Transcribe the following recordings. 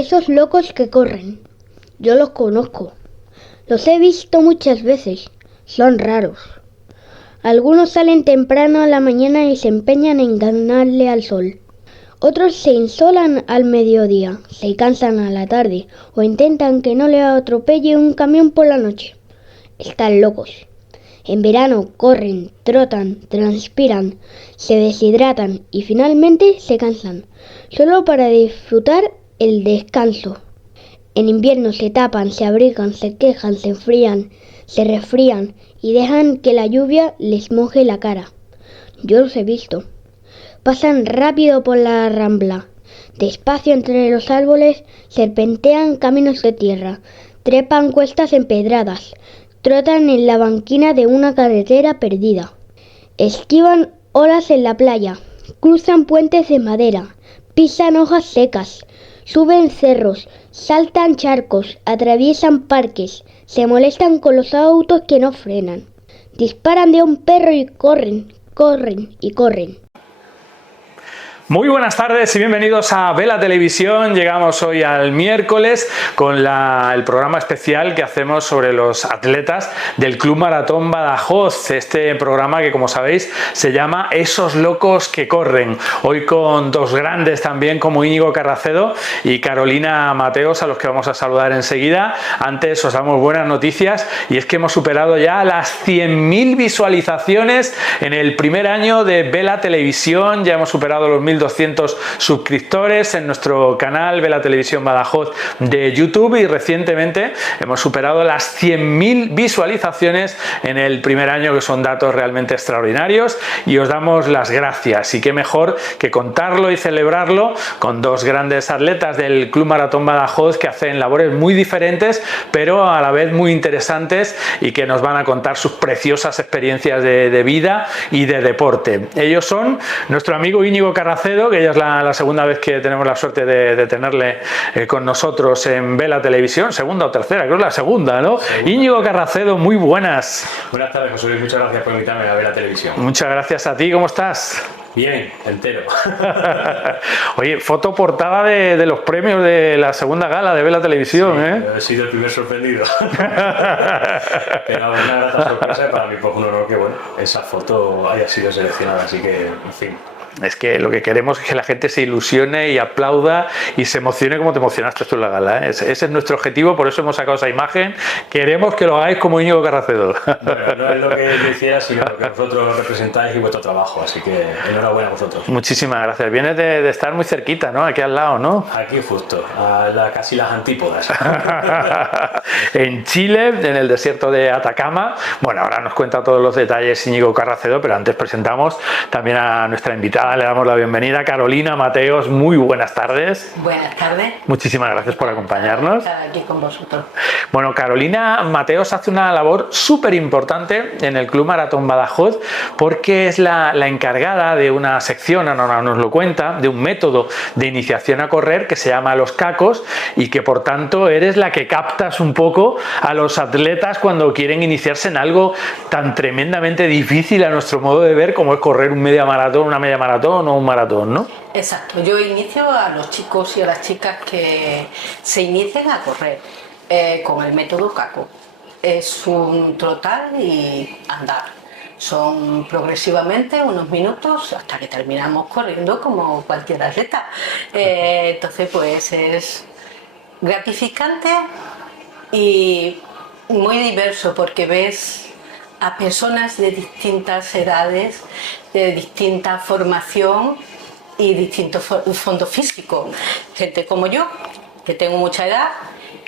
esos locos que corren. Yo los conozco. Los he visto muchas veces. Son raros. Algunos salen temprano a la mañana y se empeñan en ganarle al sol. Otros se insolan al mediodía, se cansan a la tarde o intentan que no le atropelle un camión por la noche. Están locos. En verano corren, trotan, transpiran, se deshidratan y finalmente se cansan, solo para disfrutar el descanso. En invierno se tapan, se abrigan, se quejan, se enfrían, se resfrían y dejan que la lluvia les moje la cara. Yo los he visto. Pasan rápido por la rambla, despacio entre los árboles, serpentean caminos de tierra, trepan cuestas empedradas, trotan en la banquina de una carretera perdida, esquivan olas en la playa, cruzan puentes de madera, pisan hojas secas, suben cerros, saltan charcos, atraviesan parques, se molestan con los autos que no frenan, disparan de un perro y corren, corren y corren. Muy buenas tardes y bienvenidos a Vela Televisión. Llegamos hoy al miércoles con el programa especial que hacemos sobre los atletas del Club Maratón Badajoz. Este programa que, como sabéis, se llama Esos locos que corren. Hoy con dos grandes también como Íñigo Carracedo y Carolina Mateos, a los que vamos a saludar enseguida. Antes os damos buenas noticias y es que hemos superado ya las 100.000 visualizaciones en el primer año de Vela Televisión. Ya hemos superado los 1.200 suscriptores en nuestro canal Vela Televisión Badajoz de YouTube y recientemente hemos superado las 100.000 visualizaciones en el primer año, que son datos realmente extraordinarios, y os damos las gracias. Y qué mejor que contarlo y celebrarlo con dos grandes atletas del Club Maratón Badajoz que hacen labores muy diferentes pero a la vez muy interesantes y que nos van a contar sus preciosas experiencias de vida y de deporte. Ellos son nuestro amigo Íñigo Carracedo, que ya es la segunda vez que tenemos la suerte de tenerle con nosotros en Vela Televisión, segunda o tercera, creo que la segunda, ¿no? Segunda. Íñigo Carracedo, muy buenas. Buenas tardes, José Luis, muchas gracias por invitarme a Vela Televisión. Muchas gracias a ti, ¿cómo estás? Bien, entero. Oye, foto portada de los premios de la segunda gala de Vela Televisión, sí, ¿eh? He sido el primer sorprendido. Pero una grata sorpresa y para mí pues un honor que, bueno, esa foto haya sido seleccionada, así que, en fin. Es que lo que queremos es que la gente se ilusione y aplauda y se emocione como te emocionaste tú en la gala, ¿eh? Ese es nuestro objetivo, por eso hemos sacado esa imagen. Queremos que lo hagáis como Íñigo Carracedo. Bueno, no es lo que yo hiciera, sino lo que vosotros representáis y vuestro trabajo, así que enhorabuena a vosotros. Muchísimas gracias. Vienes de estar muy cerquita, ¿no? Aquí al lado, ¿no? Aquí justo, casi las antípodas. En Chile, en el desierto de Atacama. Bueno, ahora nos cuenta todos los detalles Íñigo Carracedo, pero antes presentamos también a nuestra invitada. Le damos la bienvenida, Carolina Mateos. Muy buenas tardes. Buenas tardes. Muchísimas gracias por acompañarnos. Estar aquí con vosotros. Bueno, Carolina Mateos hace una labor súper importante en el Club Maratón Badajoz porque es la encargada de una sección, ahora nos lo cuenta, de un método de iniciación a correr que se llama Los Cacos y que por tanto eres la que captas un poco a los atletas cuando quieren iniciarse en algo tan tremendamente difícil a nuestro modo de ver como es correr una media maratón o un maratón, ¿no? Exacto, yo inicio a los chicos y a las chicas que se inician a correr con el método CACO. Es un trotar y andar. Son progresivamente unos minutos hasta que terminamos corriendo como cualquier atleta. Entonces pues es gratificante y muy diverso porque ves a personas de distintas edades, de distinta formación y distinto fondo físico. Gente como yo, que tengo mucha edad,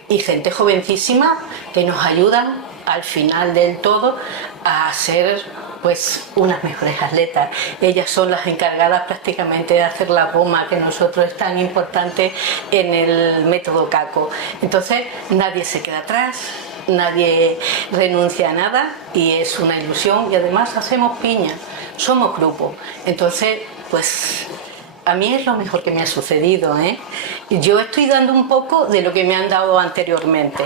y gente jovencísima que nos ayudan al final del todo a ser pues unas mejores atletas. Ellas son las encargadas prácticamente de hacer la goma que nosotros es tan importante en el método CACO. Entonces nadie se queda atrás, nadie renuncia a nada y es una ilusión y además hacemos piña, somos grupo. Entonces pues a mí es lo mejor que me ha sucedido, ¿eh? Yo estoy dando un poco de lo que me han dado anteriormente.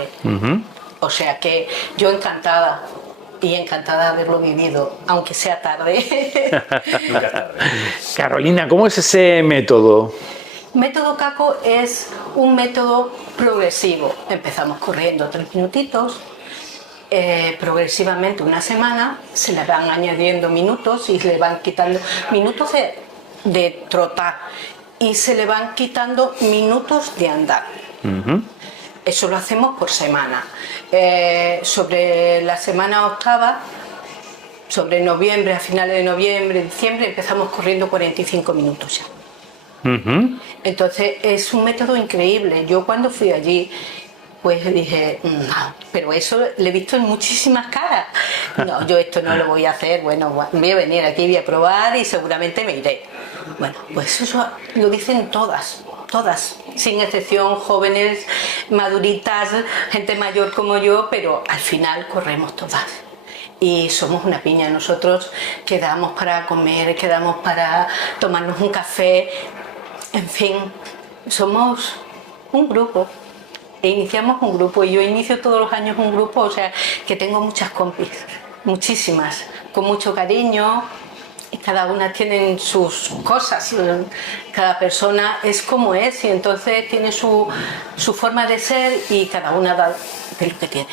O sea que yo encantada y encantada de haberlo vivido, aunque sea tarde. Carolina, ¿cómo es ese método? Método Caco es un método progresivo. Empezamos corriendo 3 minutitos, progresivamente una semana se le van añadiendo minutos y le van quitando minutos de trotar y se le van quitando minutos de andar. Eso lo hacemos por semana. Sobre la semana octava, sobre noviembre, a finales de noviembre, diciembre, empezamos corriendo 45 minutos ya. Entonces es un método increíble. Yo cuando fui allí, pues dije, no, pero eso lo he visto en muchísimas caras. No, yo esto no lo voy a hacer, bueno, voy a venir aquí, voy a probar y seguramente me iré. Bueno, pues eso lo dicen todas, sin excepción, jóvenes, maduritas, gente mayor como yo, pero al final corremos todas. Y somos una piña, nosotros quedamos para comer, quedamos para tomarnos un café, en fin, somos un grupo. E iniciamos un grupo y yo inicio todos los años un grupo, o sea que tengo muchas compis, muchísimas, con mucho cariño y cada una tiene sus cosas, cada persona es como es y entonces tiene su forma de ser y cada una da de lo que tiene.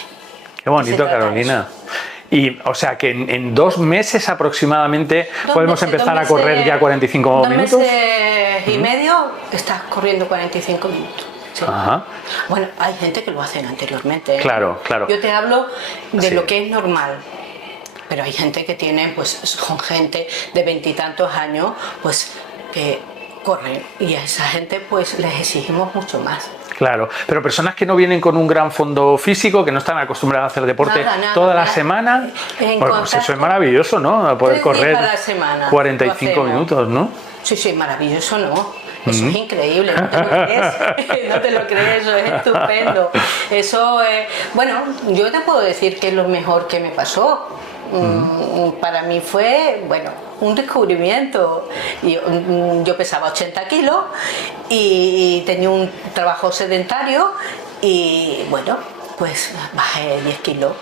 Qué bonito, Carolina. Y, o sea, que en 2 meses aproximadamente podemos empezar a correr ya 45 minutos. 2 meses y medio estás corriendo 45 minutos. Sí. Ajá. Bueno, hay gente que lo hacen anteriormente. Claro, claro. Yo te hablo de Sí. lo que es normal. Pero hay gente que tiene, pues son gente de 20 y tantos años, pues que corren. Y a esa gente pues les exigimos mucho más. Claro, pero personas que no vienen con un gran fondo físico, que no están acostumbradas a hacer deporte toda la semana, bueno, pues eso es maravilloso, ¿no? Poder 3 días correr a la semana 45 minutos, ¿no? Sí, maravilloso, ¿no? Eso es increíble, no te lo crees, no te lo crees, eso es estupendo. Eso, bueno, yo te puedo decir que es lo mejor que me pasó. Para mí fue, bueno, un descubrimiento. Yo pesaba 80 kilos y tenía un trabajo sedentario y, bueno, pues bajé 10 kilos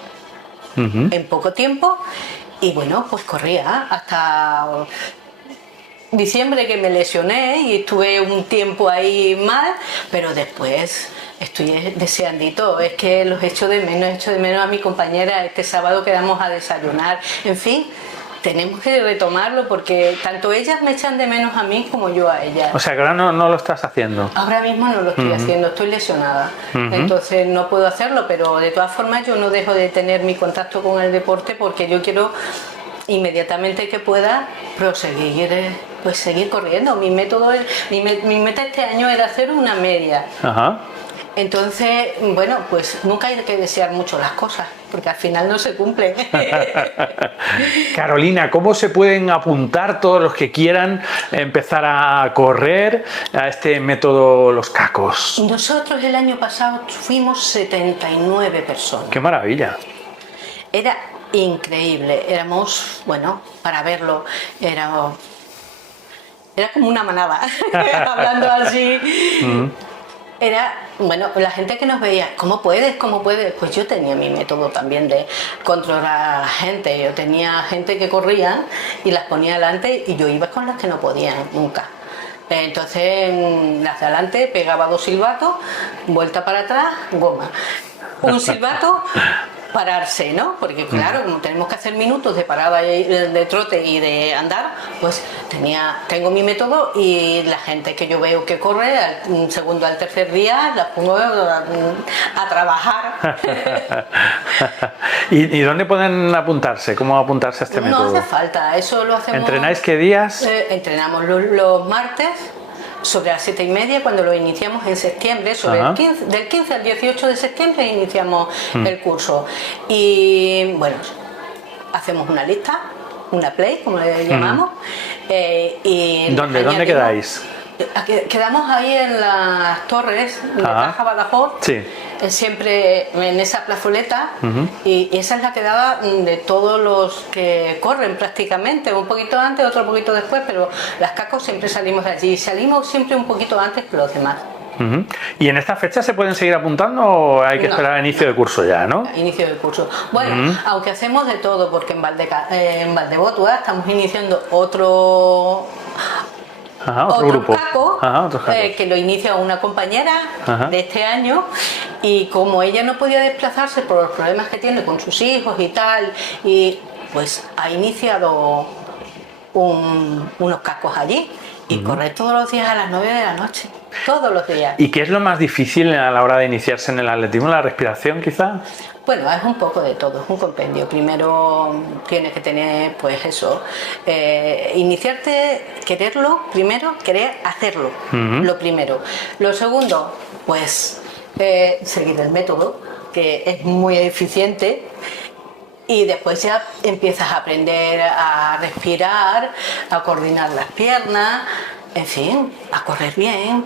en poco tiempo y, bueno, pues corría hasta diciembre que me lesioné y estuve un tiempo ahí mal, pero después estoy deseandito, es que los echo de menos a mi compañera. Este sábado quedamos a desayunar, en fin, tenemos que retomarlo porque tanto ellas me echan de menos a mí como yo a ellas. O sea, que ahora no lo estás haciendo. Ahora mismo no lo estoy haciendo, estoy lesionada, entonces no puedo hacerlo, pero de todas formas yo no dejo de tener mi contacto con el deporte porque yo quiero inmediatamente que pueda proseguir, pues seguir corriendo. Mi método, mi meta este año era hacer una media. Ajá. Entonces, bueno, pues nunca hay que desear mucho las cosas, porque al final no se cumplen. Carolina, ¿cómo se pueden apuntar todos los que quieran empezar a correr a este método Los Cacos? Nosotros el año pasado fuimos 79 personas. ¡Qué maravilla! Era increíble, éramos, bueno, para verlo, era como una manada, hablando así. Era, bueno, la gente que nos veía, ¿cómo puedes? ¿Cómo puedes? Pues yo tenía mi método también de controlar a la gente. Yo tenía gente que corría y las ponía delante y yo iba con las que no podían nunca. Entonces, las de adelante pegaba 2 silbatos, vuelta para atrás, goma. Un silbato, pararse, ¿no? Porque claro, como tenemos que hacer minutos de parada, de trote y de andar, pues tengo mi método y la gente que yo veo que corre, al segundo al tercer día, las pongo a trabajar. ¿Y dónde pueden apuntarse? ¿Cómo apuntarse a este método? No hace falta, eso lo hacemos. ¿Entrenáis qué días? Entrenamos los martes sobre las 7:30 cuando lo iniciamos en septiembre, del 15 al 18 de septiembre iniciamos el curso y bueno, hacemos una lista, una play como le llamamos. Y ¿Dónde quedáis? Quedamos ahí en las torres de Caja Badajoz, sí. Siempre en esa plazoleta, y esa es la quedada de todos los que corren prácticamente, un poquito antes, otro poquito después, pero las Cacos siempre salimos de allí, salimos siempre un poquito antes que los demás. ¿Y en esta fecha se pueden seguir apuntando o hay que esperar al inicio de curso ya, no? Inicio del curso. Bueno, aunque hacemos de todo, porque en Valdebotua estamos iniciando Ajá, otro otros grupo. cacos, Ajá, otros cacos. que lo inicia una compañera Ajá. de este año, y como ella no podía desplazarse por los problemas que tiene con sus hijos y tal, y pues ha iniciado unos cacos allí y corre todos los días a las 9 de la noche, todos los días. ¿Y qué es lo más difícil a la hora de iniciarse en el atletismo? ¿La respiración, quizá? Bueno, es un poco de todo, es un compendio. Primero tienes que tener, pues eso, iniciarte, quererlo, primero querer hacerlo, lo primero. Lo segundo, pues seguir el método, que es muy eficiente. Y después ya empiezas a aprender a respirar, a coordinar las piernas, en fin, a correr bien.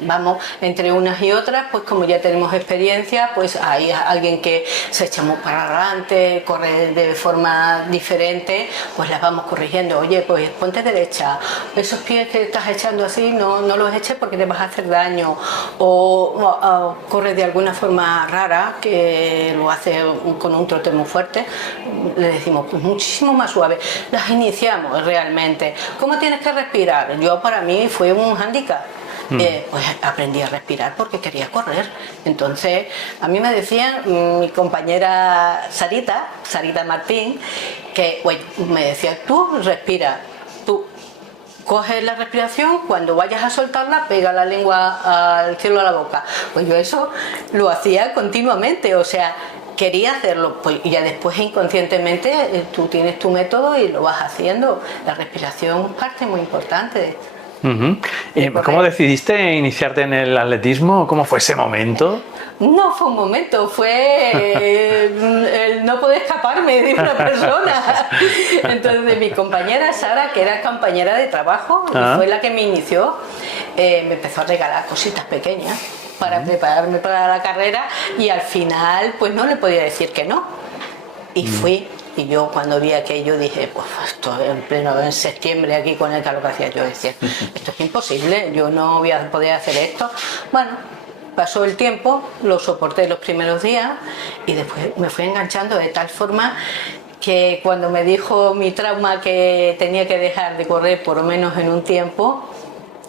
Vamos, entre unas y otras, pues como ya tenemos experiencia, pues hay alguien que se echa muy para adelante, corre de forma diferente, pues las vamos corrigiendo. Oye, pues ponte derecha, esos pies que estás echando así, no los eches porque te vas a hacer daño. O corre de alguna forma rara, que lo hace con un trote muy fuerte, le decimos, pues muchísimo más suave. Las iniciamos realmente. ¿Cómo tienes que respirar? Yo, para mí, fue un hándicap. Pues aprendí a respirar porque quería correr. Entonces a mí me decía mi compañera Sarita Martín, que me decía, tú respira, tú coges la respiración, cuando vayas a soltarla pega la lengua al cielo, a la boca. Pues yo eso lo hacía continuamente, o sea, quería hacerlo, pues, y ya después inconscientemente tú tienes tu método y lo vas haciendo. La respiración es parte muy importante de esto. ¿Cómo decidiste iniciarte en el atletismo? ¿Cómo fue ese momento? No fue un momento, fue el no poder escaparme de una persona. Entonces mi compañera Sara, que era compañera de trabajo, fue la que me inició, me empezó a regalar cositas pequeñas para prepararme para la carrera, y al final pues no le podía decir que no. Y fui. Y yo cuando vi aquello dije, pues esto en septiembre aquí con el calor que hacía, yo decía, esto es imposible, yo no voy a poder hacer esto. Bueno, pasó el tiempo, lo soporté los primeros días y después me fui enganchando de tal forma que cuando me dijo mi trauma que tenía que dejar de correr por lo menos en un tiempo,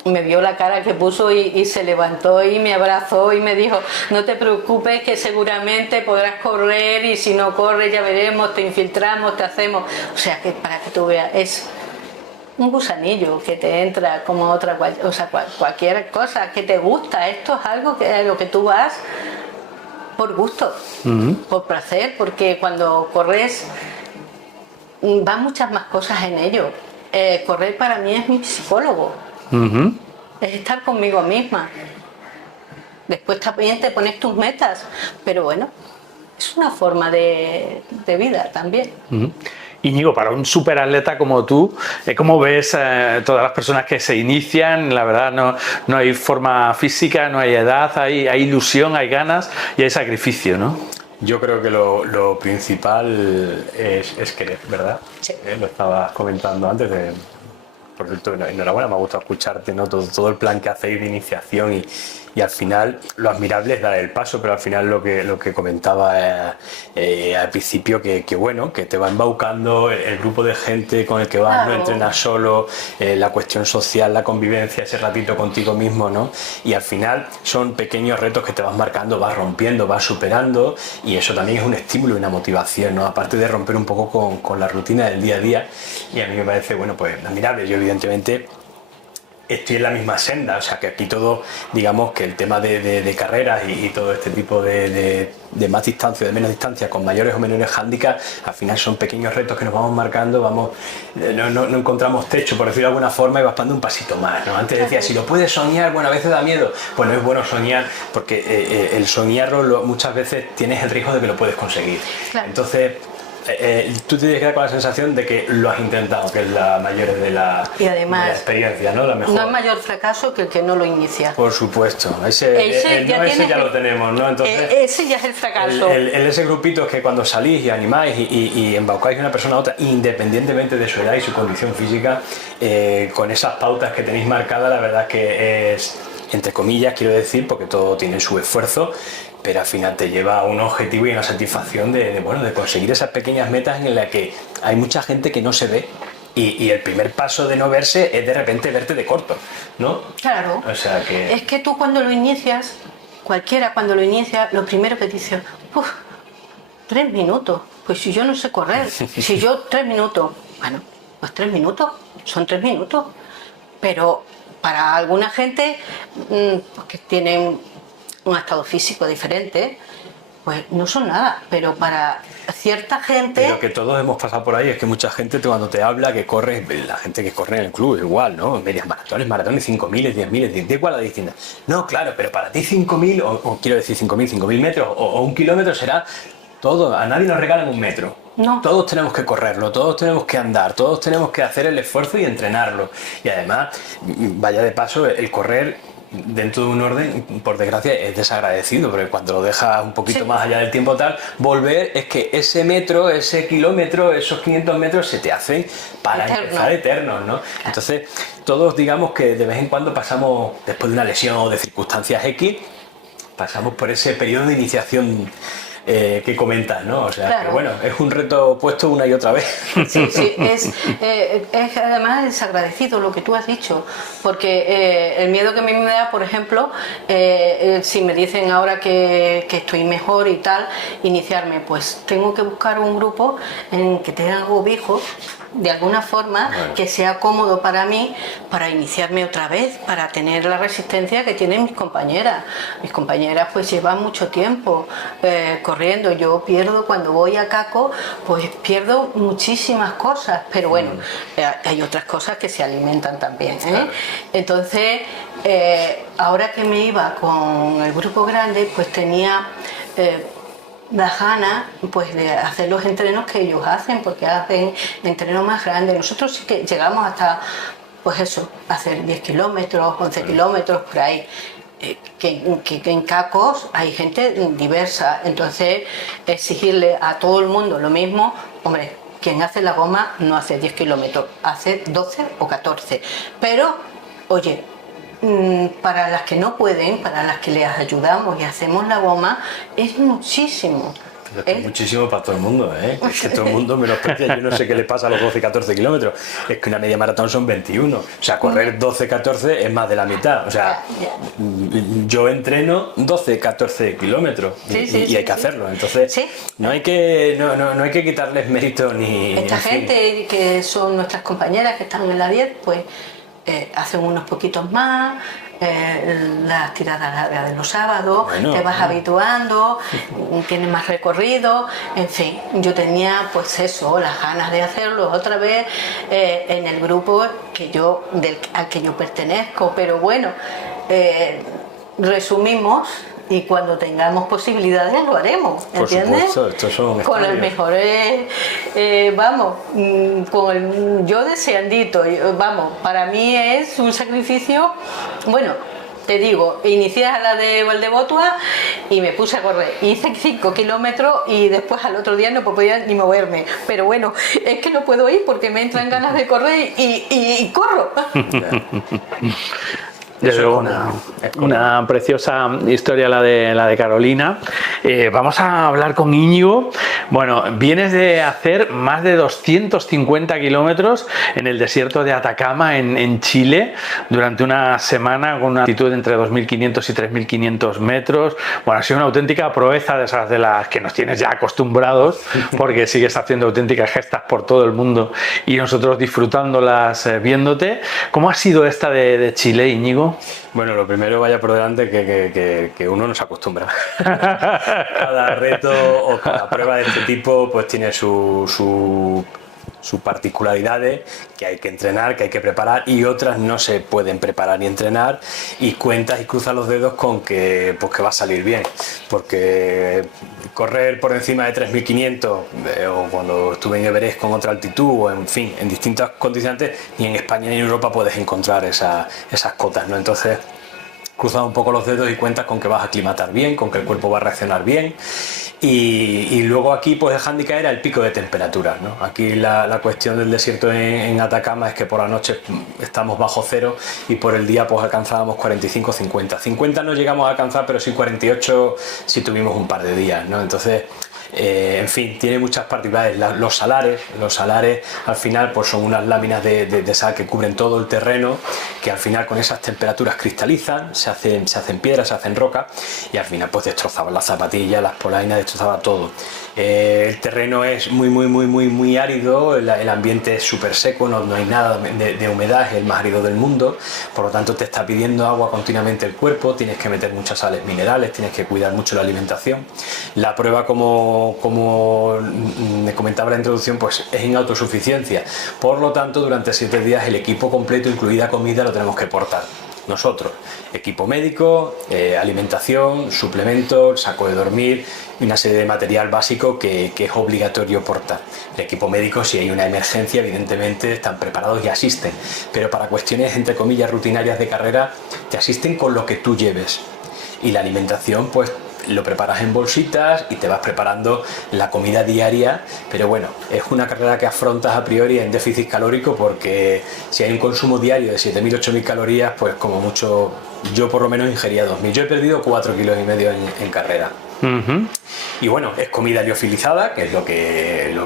me vio la cara que puso y se levantó y me abrazó y me dijo, no te preocupes que seguramente podrás correr, y si no corres ya veremos, te infiltramos, te hacemos. O sea, que para que tú veas, es un gusanillo que te entra como cualquier cosa que te gusta. Esto es algo que a lo que tú vas por gusto, por placer, porque cuando corres van muchas más cosas en ello. Correr para mí es mi psicólogo. Es estar conmigo misma. Después también te pones tus metas, pero bueno, es una forma de vida también. Íñigo, para un superatleta como tú, ¿cómo ves todas las personas que se inician? La verdad, no hay forma física, no hay edad, hay ilusión, hay ganas y hay sacrificio, ¿no? Yo creo que lo principal es querer, ¿verdad? Sí. Lo estabas comentando antes de... Por cierto, enhorabuena, me ha gustado escucharte, ¿no? Todo el plan que hacéis de iniciación y al final lo admirable es dar el paso, pero al final lo que comentaba al principio, que bueno, que te va embaucando el grupo de gente con el que vas, Claro. No entrenas solo, la cuestión social, la convivencia, ese ratito contigo mismo, ¿no? Y al final son pequeños retos que te vas marcando, vas rompiendo, vas superando, y eso también es un estímulo y una motivación, ¿no? Aparte de romper un poco con la rutina del día a día, y a mí me parece, bueno, pues admirable. Yo evidentemente estoy en la misma senda, o sea que aquí todo, digamos que el tema de carreras y todo este tipo de más distancia, de menos distancia, con mayores o menores hándicaps, al final son pequeños retos que nos vamos marcando, no encontramos techo, por decirlo de alguna forma, y vas dando un pasito más, ¿no? Antes decía, si lo puedes soñar, bueno, a veces da miedo, pues no es bueno soñar, porque el soñarlo muchas veces tienes el riesgo de que lo puedes conseguir. Claro. Entonces, tú te tienes que quedar con la sensación de que lo has intentado, que es la mayor de la, Y además, de la experiencia, ¿no? La mejor. no hay mayor fracaso que el que no lo inicia. Por supuesto, ese ya lo tenemos, ¿no? Entonces, ese ya es el fracaso. ese grupito es que cuando salís y animáis y embaucáis de una persona a otra, independientemente de su edad y su condición física, con esas pautas que tenéis marcadas, la verdad que es, entre comillas, quiero decir, porque todo tiene su esfuerzo, pero al final te lleva a un objetivo y una satisfacción de conseguir esas pequeñas metas en las que hay mucha gente que no se ve y el primer paso de no verse es de repente verte de corto, ¿no? Claro. O sea que... Es que tú cuando lo inicias, cualquiera cuando lo inicia, lo primero que dice, uff, 3 minutos, pues si yo no sé correr, si yo 3 minutos, bueno, pues 3 minutos, son 3 minutos, pero para alguna gente que tienen un estado físico diferente, pues no son nada, pero para cierta gente... Pero que todos hemos pasado por ahí, es que mucha gente cuando te habla que corre, la gente que corre en el club igual, ¿no? Medias maratones, 5.000, 10.000, da igual la distinta. No, claro, pero para ti 5.000, o quiero decir 5.000 metros, o 1 kilómetro será todo, a nadie nos regalan 1 metro. No. Todos tenemos que correrlo, todos tenemos que andar, todos tenemos que hacer el esfuerzo y entrenarlo. Y además, vaya de paso, el correr dentro de un orden, por desgracia, es desagradecido, porque cuando lo dejas un poquito más allá del tiempo tal, volver es que ese metro, ese kilómetro, esos 500 metros se te hacen para empezar eternos, ¿no? Entonces, todos digamos que de vez en cuando pasamos, después de una lesión o de circunstancias X, pasamos por ese periodo de iniciación que comentas, ¿no? O sea, claro, que bueno, es un reto puesto una y otra vez. Sí, sí, es además desagradecido lo que tú has dicho, porque el miedo que a mí me da, por ejemplo, si me dicen ahora que estoy mejor y tal, iniciarme, pues tengo que buscar un grupo en que tenga cobijo, de alguna forma, bueno, que sea cómodo para mí, para iniciarme otra vez, para tener la resistencia que tienen mis compañeras. Mis compañeras pues llevan mucho tiempo corriendo. Yo pierdo cuando voy a Caco, pues pierdo muchísimas cosas, pero bueno, hay otras cosas que se alimentan también, ¿eh? Claro. Entonces, ahora que me iba con el grupo grande, pues tenía... las ganas pues de hacer los entrenos que ellos hacen, porque hacen entrenos más grandes. Nosotros sí que llegamos hasta, pues eso, hacer 10 kilómetros, 11 kilómetros, por ahí. Que en Cacos hay gente diversa, entonces exigirle a todo el mundo lo mismo, hombre, quien hace la goma no hace 10 kilómetros, hace 12 o 14, pero, oye, para las que no pueden, para las que les ayudamos y hacemos la goma, es muchísimo. Es muchísimo para todo el mundo, ¿eh? Es que todo el mundo menosprecia. Yo no sé qué le pasa a los 12-14 kilómetros. Es que una media maratón son 21. O sea, correr 12-14 es más de la mitad. O sea, yo entreno 12-14 kilómetros y hay que hacerlo. Entonces, no hay que quitarles mérito ni... Esta gente que son nuestras compañeras que están en la 10, pues hacen unos poquitos más, las tiradas largas de los sábados, bueno, te vas habituando, tienes más recorrido, en fin, yo tenía pues eso, las ganas de hacerlo otra vez en el grupo al que yo pertenezco, pero bueno, resumimos. Y cuando tengamos posibilidades lo haremos, ¿entiendes? Por supuesto, estos son con el mejor, vamos, con el yo deseandito, vamos, para mí es un sacrificio, bueno, te digo, inicié a la de Valdebotua y me puse a correr, hice 5 kilómetros y después al otro día no podía ni moverme, pero bueno, es que no puedo ir porque me entran ganas de correr y corro. Desde luego, una preciosa historia la de Carolina. Vamos a hablar con Íñigo. Bueno, vienes de hacer más de 250 kilómetros en el desierto de Atacama, en Chile, durante una semana con una altitud entre 2.500 y 3.500 metros. Bueno, ha sido una auténtica proeza de esas de las que nos tienes ya acostumbrados, porque sigues haciendo auténticas gestas por todo el mundo y nosotros disfrutándolas viéndote. ¿Cómo ha sido esta de Chile, Íñigo? Bueno, lo primero, vaya por delante que uno no se acostumbra. Cada reto o cada prueba de este tipo pues tiene sus particularidades que hay que entrenar, que hay que preparar, y otras no se pueden preparar ni entrenar, y cuentas y cruzas los dedos con que va a salir bien, porque correr por encima de 3.500 o cuando estuve en Everest con otra altitud, o en fin, en distintas condiciones, ni en España ni en Europa puedes encontrar esas cotas, ¿no? Entonces cruzas un poco los dedos y cuentas con que vas a aclimatar bien, con que el cuerpo va a reaccionar bien. Y luego aquí pues el hándicap era el pico de temperaturas, ¿no? Aquí la cuestión del desierto en Atacama es que por la noche estamos bajo cero y por el día pues alcanzábamos 45, 50. 50 no llegamos a alcanzar, pero sí 48 si tuvimos un par de días, ¿no? Entonces en fin, tiene muchas particularidades. Los salares al final pues son unas láminas de sal que cubren todo el terreno, que al final con esas temperaturas cristalizan, se hacen piedras, se hacen roca, y al final pues destrozaban las zapatillas, las polainas, destrozaba todo. El terreno es muy árido, el ambiente es súper seco, no hay nada de humedad, es el más árido del mundo, por lo tanto te está pidiendo agua continuamente el cuerpo, tienes que meter muchas sales minerales, tienes que cuidar mucho la alimentación. La prueba, como me comentaba en la introducción, pues es en autosuficiencia, por lo tanto durante 7 días el equipo completo, incluida comida, lo tenemos que portar nosotros, equipo médico, alimentación, suplementos, saco de dormir y una serie de material básico que es obligatorio portar. El equipo médico, si hay una emergencia, evidentemente están preparados y asisten, pero para cuestiones entre comillas rutinarias de carrera te asisten con lo que tú lleves, y la alimentación pues lo preparas en bolsitas y te vas preparando la comida diaria, pero bueno, es una carrera que afrontas a priori en déficit calórico, porque si hay un consumo diario de 7.000, 8.000 calorías, pues como mucho, yo por lo menos ingería 2.000. Yo he perdido 4,5 kilos en carrera. Y bueno, es comida liofilizada, que es lo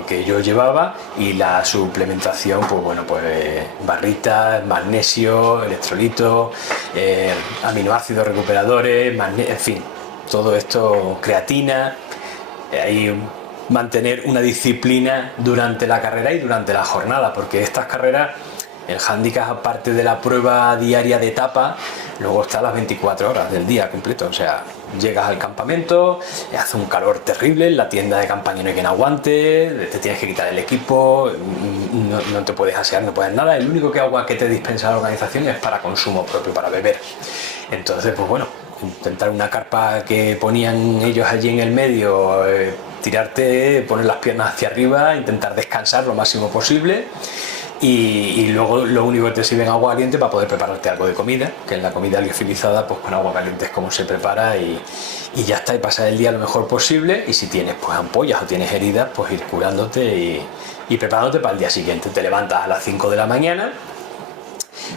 que yo llevaba, y la suplementación, pues bueno, pues barritas, magnesio, electrolitos, aminoácidos recuperadores, en fin, todo esto, creatina, ahí mantener una disciplina durante la carrera y durante la jornada, porque estas carreras, el hándicap, aparte de la prueba diaria de etapa, luego está las 24 horas del día completo. O sea, llegas al campamento, hace un calor terrible, en la tienda de campaña no hay quien aguante, te tienes que quitar el equipo, no te puedes asear, no puedes nada. El único agua que te dispensa la organización es para consumo propio, para beber. Entonces, pues bueno, intentar una carpa que ponían ellos allí en el medio, tirarte, poner las piernas hacia arriba, intentar descansar lo máximo posible. Y luego lo único que te sirven agua caliente para poder prepararte algo de comida, que en la comida liofilizada pues con agua caliente es como se prepara, y ya está, y pasar el día lo mejor posible. Y si tienes pues ampollas o tienes heridas, pues ir curándote y preparándote para el día siguiente. Te levantas a las 5 de la mañana,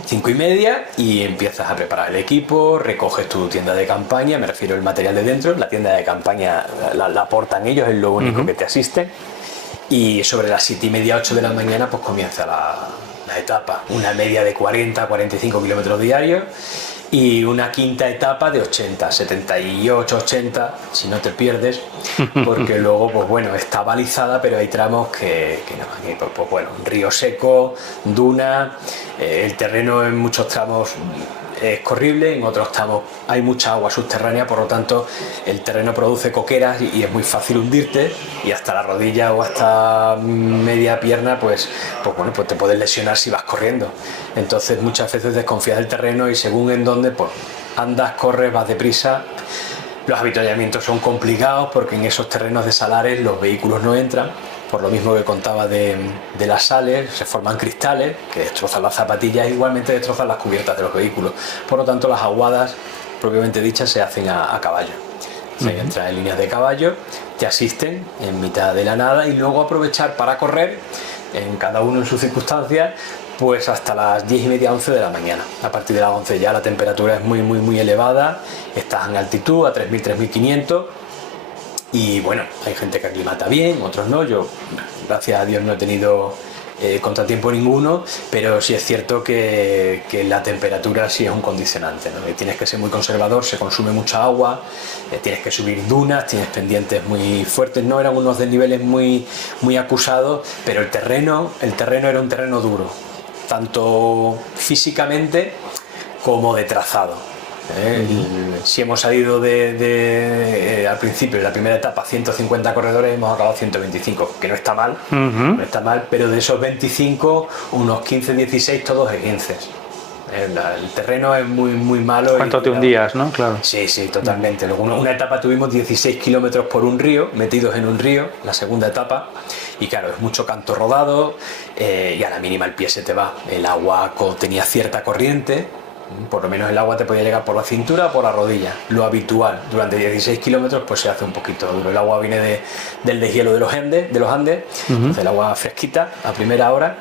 5:30, y empiezas a preparar el equipo, recoges tu tienda de campaña, me refiero al material de dentro, la tienda de campaña la aportan ellos, es lo único que te asiste. Y sobre las 7:30, 8 de la mañana pues comienza la etapa, una media de 40-45 kilómetros diarios, y una quinta etapa de 80, 78, 80, si no te pierdes, porque luego pues bueno, está balizada, pero hay tramos que no, pues bueno, río seco, duna, el terreno en muchos tramos es corrible, en otros tramos hay mucha agua subterránea, por lo tanto el terreno produce coqueras y es muy fácil hundirte, y hasta la rodilla o hasta media pierna pues bueno, pues te puedes lesionar si vas corriendo. Entonces muchas veces desconfías del terreno, y según en dónde pues andas, corres, vas deprisa. Los avituallamientos son complicados porque en esos terrenos de salares los vehículos no entran, por lo mismo que contaba de las sales, se forman cristales que destrozan las zapatillas, igualmente destrozan las cubiertas de los vehículos. Por lo tanto, las aguadas propiamente dichas se hacen a caballo. Se entra en líneas de caballo, te asisten en mitad de la nada, y luego aprovechar para correr, en cada uno en sus circunstancias, pues hasta las 10:30, 11 de la mañana. A partir de las 11 ya la temperatura es muy elevada, estás en altitud a 3.000, 3.500. Y bueno, hay gente que aclimata bien, otros no. Yo, gracias a Dios, no he tenido contratiempo ninguno, pero sí es cierto que la temperatura sí es un condicionante, ¿no? Tienes que ser muy conservador, se consume mucha agua, tienes que subir dunas, tienes pendientes muy fuertes. No eran unos desniveles muy acusados, pero el terreno era un terreno duro, tanto físicamente como de trazado. Si hemos salido al principio de la primera etapa 150 corredores, hemos acabado 125, que no está mal, no está mal, pero de esos 25, unos 15, 16, todos esguinces. El terreno es muy malo. ¿Cuánto te hundías, no? Claro. Sí, totalmente. Luego una etapa tuvimos 16 kilómetros por un río, metidos en un río, la segunda etapa, y claro, es mucho canto rodado, y a la mínima el pie se te va. El agua tenía cierta corriente. Por lo menos el agua te podía llegar por la cintura o por la rodilla. Lo habitual durante 16 kilómetros pues se hace un poquito duro. El agua viene del deshielo de los Andes, entonces el agua fresquita a primera hora,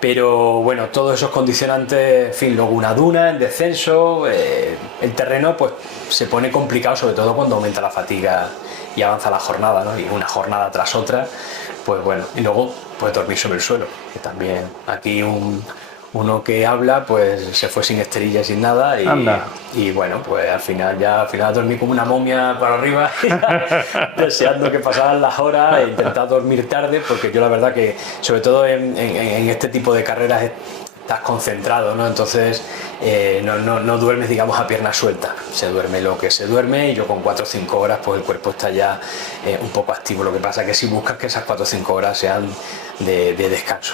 Pero bueno, todos esos condicionantes, en fin, luego una duna en descenso, el terreno pues se pone complicado, sobre todo cuando aumenta la fatiga y avanza la jornada, ¿no? Y una jornada tras otra, pues bueno, y luego pues dormir sobre el suelo, que también aquí uno que habla pues se fue sin esterilla y sin nada y bueno, pues al final dormí como una momia para arriba deseando que pasaran las horas e intentar dormir tarde, porque yo la verdad que sobre todo en este tipo de carreras estás concentrado, ¿no? Entonces no duermes, digamos, a pierna suelta, se duerme lo que se duerme, y yo con 4 o 5 horas pues el cuerpo está ya un poco activo. Lo que pasa es que si buscas que esas 4 o 5 horas sean de descanso.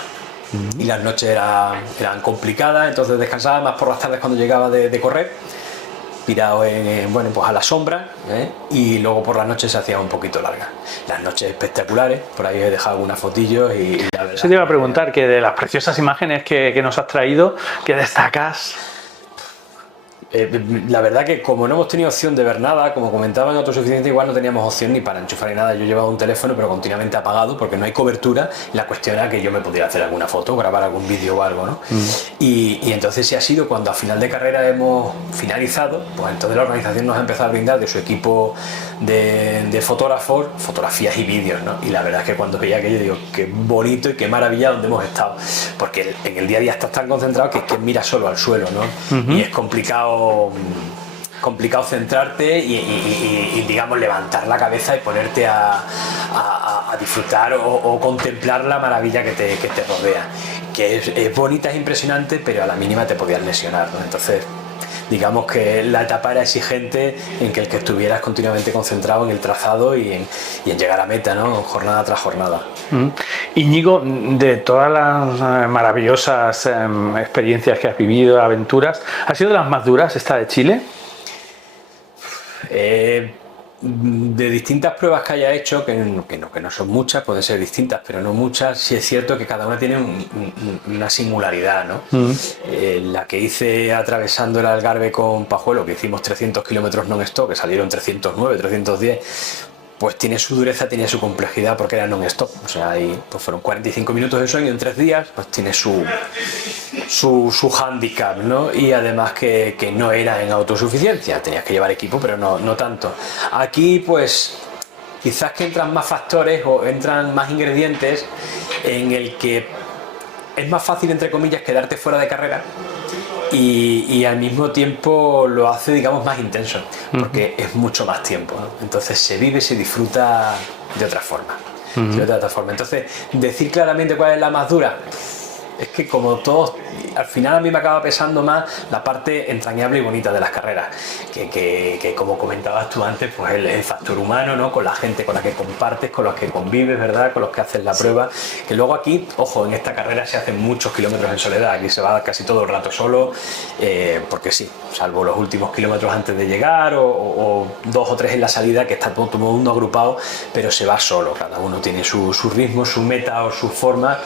Y las noches eran complicadas, entonces descansaba más por las tardes cuando llegaba de correr, tirado bueno, pues a la sombra, y luego por las noches se hacía un poquito larga. Las noches espectaculares, por ahí he dejado algunas fotillos y la verdad. Eso te iba a preguntar, que de las preciosas imágenes que nos has traído, ¿qué destacas? La verdad que como no hemos tenido opción de ver nada, como comentaba en Autosuficiente, igual no teníamos opción ni para enchufar ni nada. Yo llevaba un teléfono pero continuamente apagado porque no hay cobertura. La cuestión era que yo me pudiera hacer alguna foto, grabar algún vídeo o algo, ¿no? Y entonces sí ha sido cuando a final de carrera hemos finalizado, pues entonces la organización nos ha empezado a brindar de su equipo de fotógrafos, fotografías y vídeos, ¿no? Y la verdad es que cuando veía aquello digo, qué bonito y qué maravilla donde hemos estado, porque en el día a día estás tan concentrado que mira solo al suelo, ¿no? Y es complicado centrarte y digamos levantar la cabeza y ponerte a disfrutar o contemplar la maravilla que te rodea, que es bonita, es impresionante, pero a la mínima te podías lesionar, ¿no? Entonces digamos que la etapa era exigente en que el que estuvieras continuamente concentrado en el trazado y en llegar a meta, ¿no? Jornada tras jornada. Íñigo, de todas las maravillosas experiencias que has vivido, aventuras, ¿ha sido de las más duras esta de Chile? De distintas pruebas que haya hecho, que no son muchas, pueden ser distintas, pero no muchas, sí es cierto que cada una tiene una singularidad, ¿no? La que hice atravesando el Algarve con Pajuelo, que hicimos 300 kilómetros non-stop, que salieron 309, 310, pues tiene su dureza, tiene su complejidad porque era non-stop, o sea, ahí pues fueron 45 minutos de sueño en 3 días, pues tiene su hándicap, ¿no? Y además que no era en autosuficiencia, tenías que llevar equipo, pero no tanto. Aquí pues quizás que entran más factores o entran más ingredientes en el que es más fácil, entre comillas, quedarte fuera de carrera. Y al mismo tiempo lo hace, digamos, más intenso, porque es mucho más tiempo, ¿no? Entonces se vive, se disfruta de otra forma. Entonces, decir claramente cuál es la más dura, es que como todos, al final a mí me acaba pesando más la parte entrañable y bonita de las carreras, que como comentabas tú antes, pues el factor humano, ¿no? Con la gente con la que compartes, con los que convives, ¿verdad? Con los que haces la prueba, que luego aquí, ojo, en esta carrera se hacen muchos kilómetros en soledad, aquí se va casi todo el rato solo, porque sí, salvo los últimos kilómetros antes de llegar o 2 o 3 en la salida, que está todo el mundo agrupado, pero se va solo, cada uno tiene su ritmo, su meta o su forma.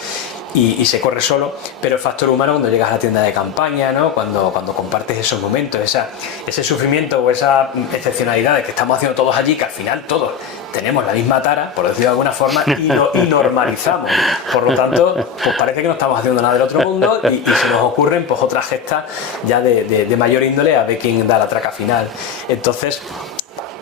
Y se corre solo, pero el factor humano cuando llegas a la tienda de campaña, ¿no? Cuando compartes esos momentos, ese sufrimiento o esa excepcionalidad de que estamos haciendo todos allí, que al final todos tenemos la misma tara, por decirlo de alguna forma, y normalizamos. Por lo tanto, pues parece que no estamos haciendo nada del otro mundo y se nos ocurren pues otras gestas ya de mayor índole a ver quién da la traca final. Entonces,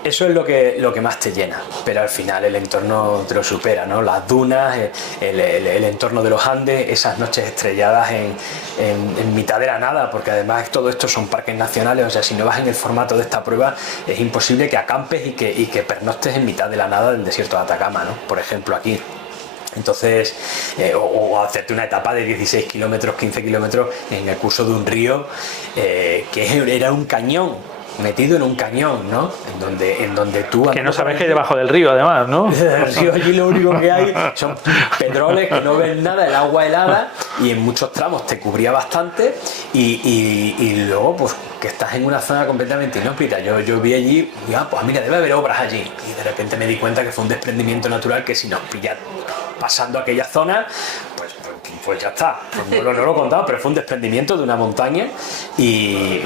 eso es lo que más te llena, pero al final el entorno te lo supera, ¿no? Las dunas, el entorno de los Andes, esas noches estrelladas en mitad de la nada, porque además todo esto son parques nacionales, o sea, si no vas en el formato de esta prueba es imposible que acampes y que pernoctes en mitad de la nada del desierto de Atacama, ¿no? Por ejemplo, aquí. Entonces, o hacerte una etapa de 16 kilómetros, 15 kilómetros en el curso de un río, que era un cañón, metido en un cañón, ¿no? En donde tú... Que no sabes que hay debajo del río, además, ¿no? El río allí lo único que hay son pedroles que no ven nada, el agua helada, y en muchos tramos te cubría bastante y luego pues que estás en una zona completamente inhóspita. Yo vi allí, pues mira, debe haber obras allí, y de repente me di cuenta que fue un desprendimiento natural que si nos pilla pasando aquella zona, pues ya está, pues no lo he contado, pero fue un desprendimiento de una montaña y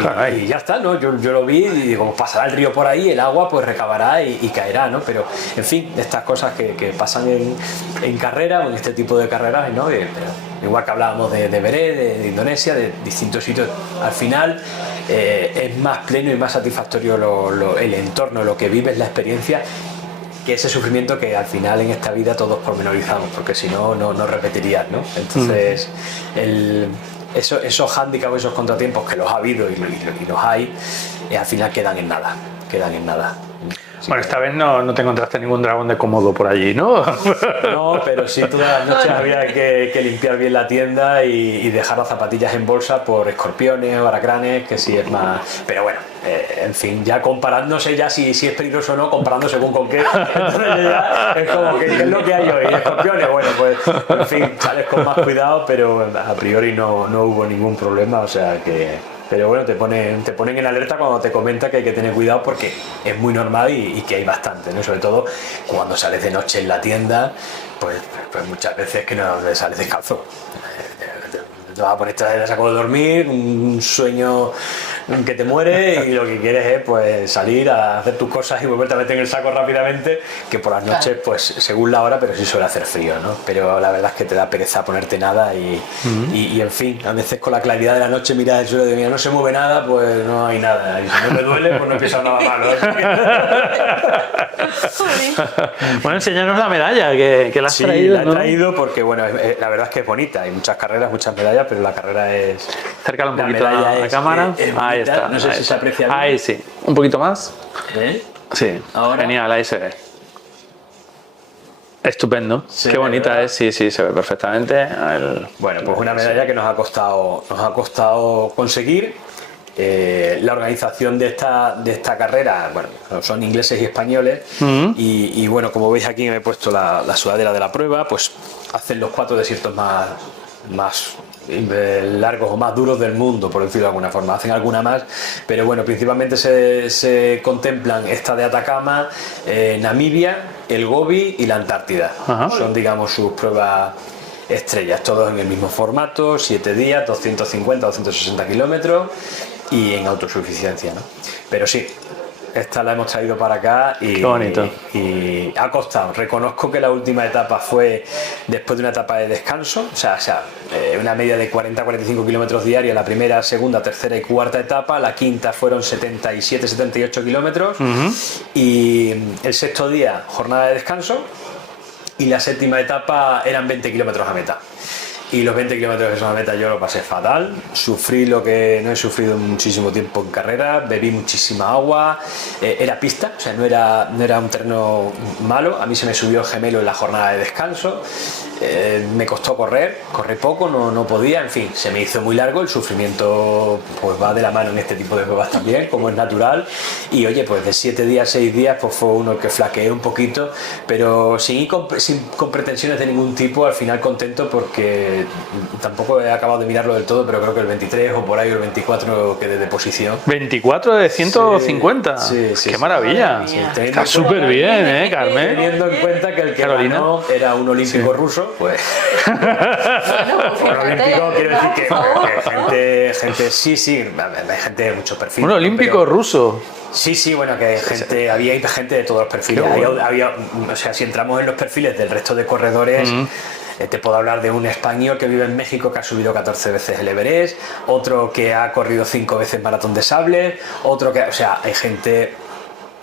ya está, ¿no? Yo lo vi y digo, pasará el río por ahí, el agua pues recabará y caerá, ¿no? Pero en fin, estas cosas que pasan en carrera o en este tipo de carreras, ¿no? Pero igual que hablábamos de Everest, de Indonesia, de distintos sitios, al final es más pleno y más satisfactorio el entorno, lo que vives, la experiencia, que ese sufrimiento que al final en esta vida todos pormenorizamos, porque si no, no repetirías, ¿no? Entonces, esos hándicaps, esos contratiempos que los ha habido y los hay, al final quedan en nada. Bueno, esta vez no te encontraste ningún dragón de Komodo por allí, ¿no? No, pero sí todas las noches había que limpiar bien la tienda y dejar las zapatillas en bolsa por escorpiones o aracranes, que sí es más... Pero bueno, en fin, ya comparándose ya si es peligroso o no, comparando según con qué, entonces ya es como que ¿qué es lo que hay hoy? Escorpiones, bueno, pues en fin, sales con más cuidado, pero a priori no hubo ningún problema, o sea que... Pero bueno, te ponen en alerta cuando te comenta que hay que tener cuidado porque es muy normal y que hay bastante, ¿no? Sobre todo cuando sales de noche en la tienda, pues muchas veces que no sales descalzo. Te vas a poner a saco de dormir, un sueño que te muere y lo que quieres es pues salir a hacer tus cosas y volverte a meter en el saco rápidamente, que por las noches pues según la hora, pero sí suele hacer frío, ¿no? Pero la verdad es que te da pereza ponerte nada y en fin, a veces con la claridad de la noche miras el suelo y mira, no se mueve nada, pues no hay nada, y si no me duele pues no he pisado nada malo. Bueno, enséñanos la medalla que la has traído, la he ¿no? traído porque bueno, la verdad es que es bonita, hay muchas carreras, muchas medallas, pero la carrera es... Acércala un poquito a la cámara. Ahí está. No sé si se aprecia bien. Ahí sí. Un poquito más. Sí. ¿Ahora? Genial, ahí se ve. Estupendo. Se Qué ve, bonita ¿verdad? es. Sí, se ve perfectamente. Bueno, pues una medalla que nos ha costado conseguir. La organización de esta carrera, bueno, son ingleses y españoles y bueno, como veis aquí me he puesto la sudadera de la prueba, pues hacen los 4 desiertos más largos o más duros del mundo, por decirlo de alguna forma. Hacen alguna más, pero bueno, principalmente se contemplan esta de Atacama, Namibia, el Gobi y la Antártida. Ajá. Son, digamos, sus pruebas estrellas, todos en el mismo formato, 7 días, 250 o 260 kilómetros y en autosuficiencia, ¿no? Pero sí, esta la hemos traído para acá y, qué bonito. y ha costado. Reconozco que la última etapa fue después de una etapa de descanso, o sea una media de 40-45 kilómetros diarios, la primera, segunda, tercera y cuarta etapa, la quinta fueron 77-78 kilómetros y el sexto día jornada de descanso y la séptima etapa eran 20 kilómetros a meta. Y los 20 kilómetros que son a meta yo lo pasé fatal, sufrí lo que no he sufrido en muchísimo tiempo en carrera, bebí muchísima agua, era pista, o sea, no era un terreno malo, a mí se me subió el gemelo en la jornada de descanso, me costó corrí poco, no podía, en fin, se me hizo muy largo, el sufrimiento pues va de la mano en este tipo de pruebas también, como es natural, y oye, pues de 7 días, 6 días, pues fue uno el que flaqueé un poquito, pero sin con pretensiones de ningún tipo, al final contento porque tampoco he acabado de mirarlo del todo, pero creo que el 23 o por ahí el 24 quedé de posición. 24 de 150. Sí, qué maravilla. Sí, Está súper bien, Carmen. Teniendo en cuenta que el que ganó era un olímpico ruso, pues. Un olímpico, quiero decir que gente, sí, hay gente de muchos perfiles. Un olímpico ruso. Sí, bueno, que había gente de todos los perfiles. Bueno. O sea, si entramos en los perfiles del resto de corredores. Te puedo hablar de un español que vive en México que ha subido 14 veces el Everest, otro que ha corrido 5 veces maratón de sables, otro que... O sea, hay gente...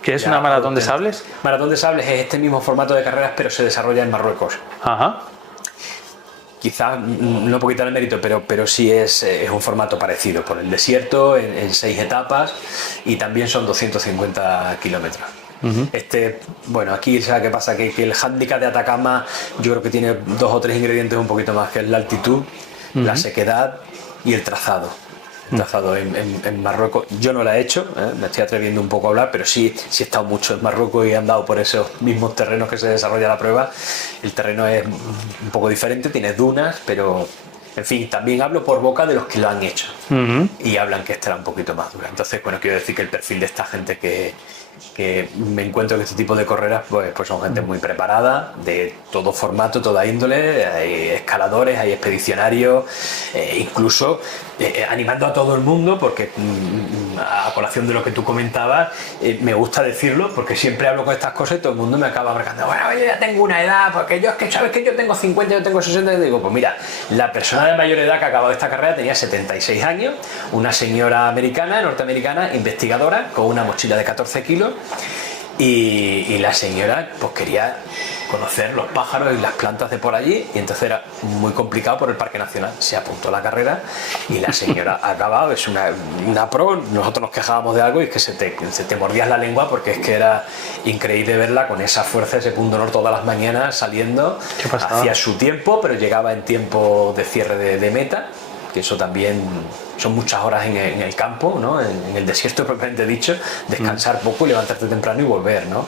¿Qué es una maratón de sables? Maratón de sables es este mismo formato de carreras, pero se desarrolla en Marruecos. Ajá. Quizás no puedo quitar el mérito, pero sí es un formato parecido, por el desierto, en 6 etapas, y también son 250 kilómetros. Bueno, aquí ¿sabes qué pasa? Que el hándicap de Atacama yo creo que tiene 2 o 3 ingredientes un poquito más, que es la altitud, la sequedad y el trazado. El trazado en Marruecos, yo no la he hecho, me estoy atreviendo un poco a hablar, pero sí he estado mucho en Marruecos y he andado por esos mismos terrenos que se desarrolla la prueba. El terreno es un poco diferente, tiene dunas, pero en fin, también hablo por boca de los que lo han hecho y hablan que esta era un poquito más dura. Entonces, bueno, quiero decir que el perfil de esta gente que que me encuentro que este tipo de carreras pues son gente muy preparada, de todo formato, toda índole, hay escaladores, hay expedicionarios, incluso animando a todo el mundo, porque a colación de lo que tú comentabas, me gusta decirlo, porque siempre hablo con estas cosas y todo el mundo me acaba marcando, bueno, yo ya tengo una edad, porque yo es que sabes que yo tengo 50, yo tengo 60, y digo, pues mira, la persona de mayor edad que ha acabado esta carrera tenía 76 años, una señora americana, norteamericana, investigadora, con una mochila de 14 kilos, y la señora pues quería conocer los pájaros y las plantas de por allí, y entonces era muy complicado por el Parque Nacional. Se apuntó a la carrera y la señora ha acabado, es una pro. Nosotros nos quejábamos de algo y es que se te mordías la lengua, porque es que era increíble verla con esa fuerza, ese punto honor todas las mañanas saliendo, hacía su tiempo, pero llegaba en tiempo de cierre de meta, que eso también son muchas horas en el campo, ¿no? En el desierto propiamente dicho, descansar poco y levantarte temprano y volver, ¿no?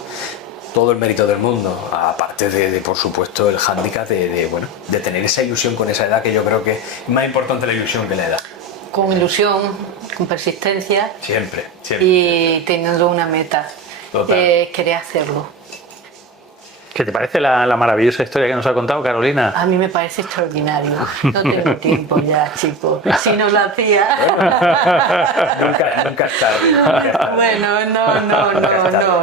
Todo el mérito del mundo, aparte de por supuesto el hándicap de tener esa ilusión con esa edad, que yo creo que es más importante la ilusión que la edad. Con ilusión, con persistencia. Siempre. Y teniendo una meta. Total. Querer hacerlo. ¿Qué te parece la maravillosa historia que nos ha contado Carolina? A mí me parece extraordinario. No tengo tiempo ya, chicos. Si no lo hacía. Nunca es tarde. Bueno,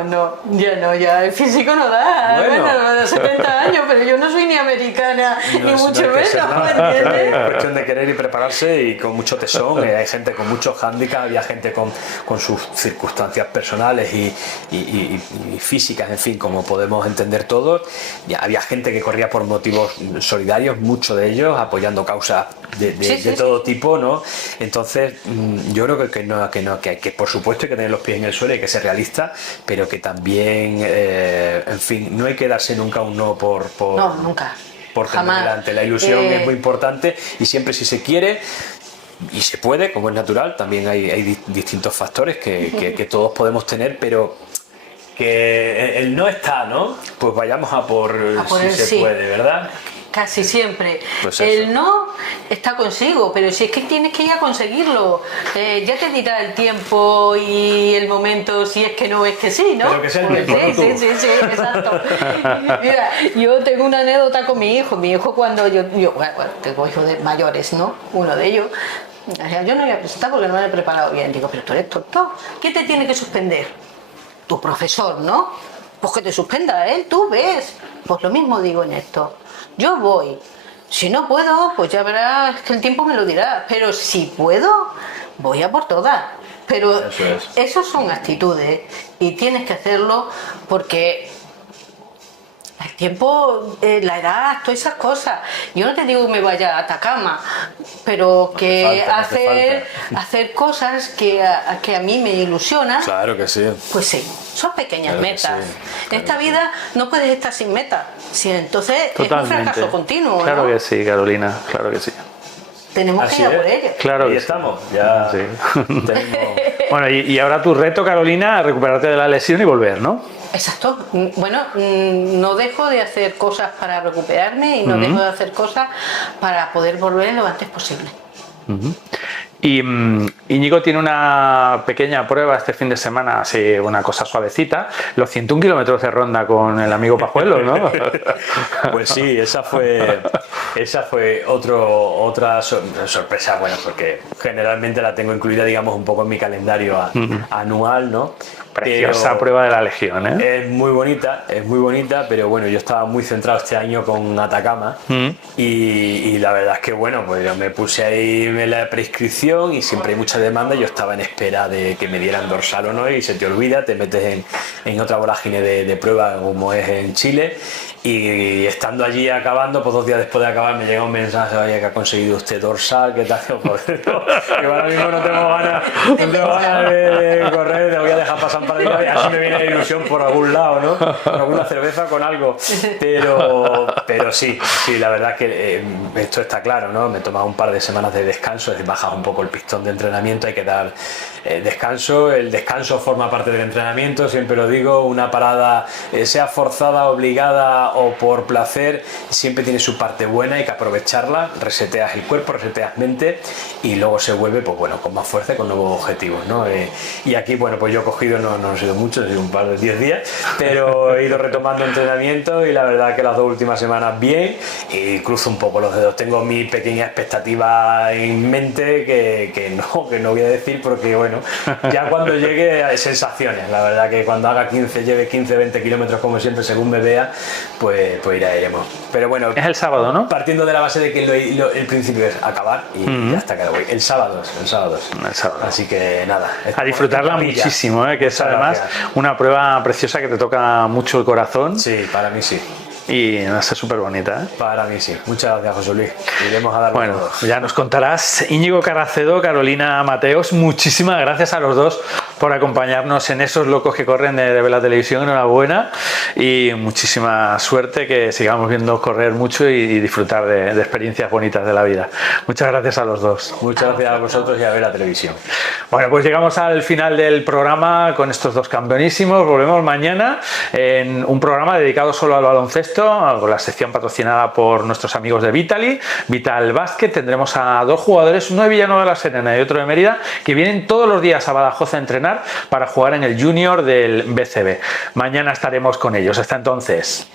no. Ya el físico no da. Bueno, de 70 años, pero yo no soy ni americana, ni mucho menos, ¿me entiendes? Es cuestión de querer y prepararse, y con mucho tesón. Hay gente con muchos hándicaps, había gente con sus circunstancias personales y físicas, en fin, como podemos entender todos. Ya había gente que corría por motivos solidarios, muchos de ellos apoyando causas de todo tipo, ¿no? Entonces yo creo que por supuesto hay que tener los pies en el suelo, hay que ser realista, pero que también en fin, no hay que darse nunca un no por nunca, por tener delante. La ilusión es muy importante, y siempre, si se quiere y se puede, como es natural, también hay distintos factores que todos podemos tener, pero que el no está, ¿no? Pues vayamos a por si se puede, ¿verdad? Casi siempre. Pues el no está consigo, pero si es que tienes que ir a conseguirlo, ya te dirá el tiempo y el momento, si es que no, es que sí, ¿no? Pero que sea el tiempo, sí, exacto. Mira, yo tengo una anécdota con mi hijo. Mi hijo, cuando yo bueno, tengo hijos mayores, ¿no? Uno de ellos, yo no voy a presentar porque no me he preparado bien. Digo, pero tú eres tonto, ¿qué te tiene que suspender? Tu profesor, ¿no? Pues que te suspenda él, tú ves. Pues lo mismo digo en esto. Yo voy. Si no puedo, pues ya verás que el tiempo me lo dirá. Pero si puedo, voy a por todas. Pero esos son actitudes, y tienes que hacerlo, porque el tiempo, la edad, todas esas cosas. Yo no te digo que me vaya a Atacama, pero que hacer cosas que a mí me ilusionan. Claro que sí. Pues sí, son pequeñas metas. Sí, En esta vida no puedes estar sin meta. Sí, entonces Totalmente. Es un fracaso continuo, Claro, ¿no? que sí, Carolina, claro que sí. Tenemos Así que ir a es. por ello. Claro Ahí que estamos, ya sí. tenemos... Bueno, y ahora tu reto, Carolina, recuperarte de la lesión y volver, ¿no? Exacto. Bueno, no dejo de hacer cosas para recuperarme, y no dejo de hacer cosas para poder volver lo antes posible. Y Íñigo tiene una pequeña prueba este fin de semana, así, una cosa suavecita, los 101 kilómetros de ronda con el amigo Pajuelo, ¿no? Pues sí, esa fue otra sorpresa, bueno, porque generalmente la tengo incluida, digamos, un poco en mi calendario anual, ¿no? Preciosa prueba de la Legión, ¿eh? Es muy bonita, pero bueno, yo estaba muy centrado este año con Atacama, y la verdad es que bueno, pues yo me puse ahí en la prescripción, y siempre hay mucha demanda. Yo estaba en espera de que me dieran dorsal o no, y se te olvida, te metes en otra vorágine de prueba, como es en Chile, y estando allí acabando, pues 2 días después de acabar me llega un mensaje: oye, que ha conseguido usted dorsal, ¿qué tal? Pues, que ahora mismo no tengo ganas de correr, te voy a dejar pasar para allá, y así me viene la ilusión por algún lado, ¿no? Con alguna cerveza, con algo, pero sí, la verdad es que esto está claro, ¿no? Me he tomado un par de semanas de descanso, es decir, bajas un poco el pistón de entrenamiento, hay que dar descanso. El descanso forma parte del entrenamiento, siempre lo digo. Una parada, sea forzada, obligada o por placer, siempre tiene su parte buena, hay que aprovecharla. Reseteas el cuerpo, reseteas mente, y luego se vuelve, pues bueno, con más fuerza y con nuevos objetivos, ¿no? Y aquí, bueno, pues yo he cogido, no han sido muchos, han sido un par de 10 días, pero he ido retomando entrenamiento y la verdad que las 2 últimas semanas bien, y cruzo un poco los dedos. Tengo mi pequeña expectativa en mente que no voy a decir porque, bueno, ya cuando llegue hay sensaciones. La verdad que cuando haga 15, lleve 15, 20 kilómetros como siempre, según me vea, pues iremos. Pero bueno, es el sábado, ¿no? Partiendo de la base de que el principio es acabar y ya está, que voy. El sábado. Así que nada. A disfrutarla muchísimo, que es además una prueba preciosa que te toca mucho el corazón. Sí, para mí sí. Y va a ser súper bonita, Para mí sí. Muchas gracias, José Luis. Iremos a darlo. Bueno, todos. ya nos contarás. Íñigo Carracedo, Carolina Mateos, muchísimas gracias a los dos por acompañarnos en esos locos que corren de Vela Televisión. Enhorabuena y muchísima suerte, que sigamos viendo correr mucho y disfrutar de experiencias bonitas de la vida. Muchas gracias a los dos. Muchas gracias a vosotros y a Vela Televisión. Bueno, pues llegamos al final del programa con estos dos campeonísimos. Volvemos mañana en un programa dedicado solo al baloncesto, con la sección patrocinada por nuestros amigos de Vitali, Vital Basket. Tendremos a 2 jugadores, uno de Villanueva de la Serena y otro de Mérida, que vienen todos los días a Badajoz a entrenar para jugar en el Junior del BCB. Mañana estaremos con ellos. Hasta entonces.